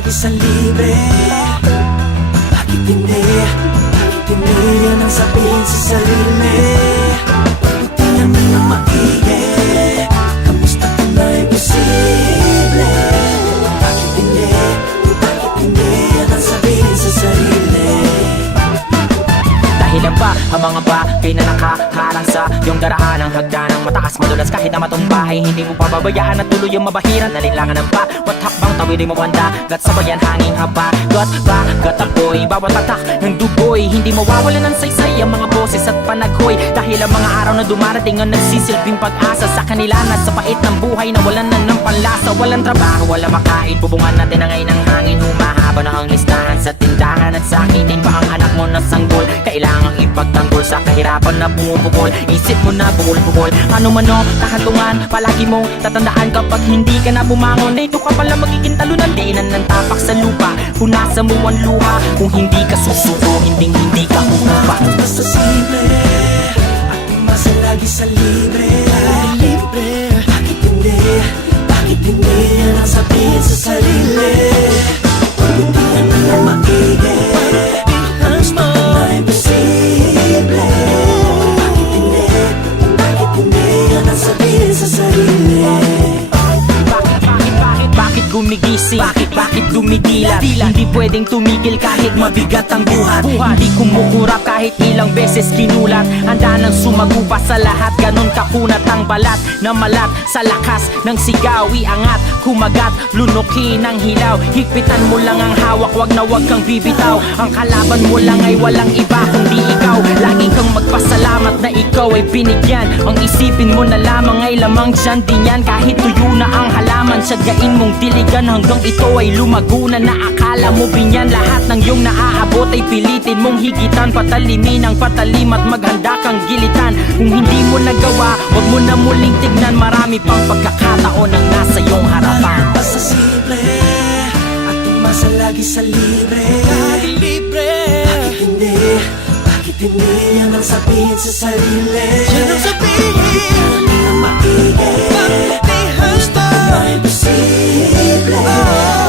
lagi sa libre? Bakit hindi? Bakit hindi yan ang sabihin sa sarili? Pagbutihan mo na maigi, kamusta kung na imposible? Bakit hindi? Bakit hindi yan ang sabihin sa sarili? Dahilan ba ang mga bagay na nakaharang sa iyong daraan? Ang hagdanang mataas madulas kahit na matumbahay, hindi mo pababayaan at tuloy yung mabahiran. Nalinlangan ng bawat hakbang tawid ay mawanda gat sabayan hanging haba. Gat apoy, bawat tatak ng dugoy, hindi mawawalan ng saysay ang mga boses at panaghoy. Dahil ang mga araw na dumarating ang nagsisilbing pag-asa sa kanila na sa pait ng buhay na walan na ng panlasa. Walang trabaho, wala makain, bubungan natin ang ngayon ng hangin. Humahaba na ang listahan sa tindahan at sakitin pa ang anak mo na sanggol. Kailangang ipagtanggol sa kahirapan na bumubukol. Isip mo na bukol-bukol, ano man o kahantungan, palagi mong tatandaan kapag hindi ka na bumangon. Ito ka pala magiging talunan, diinan ng tapak sa lupa. Punasan mo ang luha, kung hindi ka susuko, hindi ka umupa. Basta simple, at umasa lagi sa libre. Bakit hindi? Bakit hindi yan ang sabihin sa sarili? Pagbutihan mo na maigi, kamusta kung na imposible? Bakit hindi? Bakit hindi yan ang sabihin sa sarili? Bakit gumigising? Bakit dumidilat? Hindi pwedeng tumigil kahit mabigat ang buhat. Hindi kumukurap kahit ilang beses kinulat. Handa nang sumagupa sa lahat, ganon kakunat ang balat na malat sa lakas ng sigaw. Iangat, kumagat, lunukin ang hilaw. Higpitan mo lang ang hawak, wag na wag kang bibitaw. Ang kalaban mo lang ay walang iba kundi ikaw. Lagi kang magpasalamat na ikaw ay binigyan. Ang isipin mo na lamang ay lamang dyan din yan. Kahit tuyo na ang halaman, syagain mong diligan hanggang ito ay lumago na. Akala mo binyan lahat ng iyong naaabot ay pilitin mong higitan. Patalimin ang patalim at maghanda kang gilitan. Kung hindi mo nagawa, wag mo na muling tignan. Marami pang pagkakataon ang nasa iyong harapan. Basta simple, at umasa lagi sa libre. Bakit hindi? Bakit hindi yan ang sabihin sa sarili? Yan ang sabihin na maigi, kamusta kung na imposible?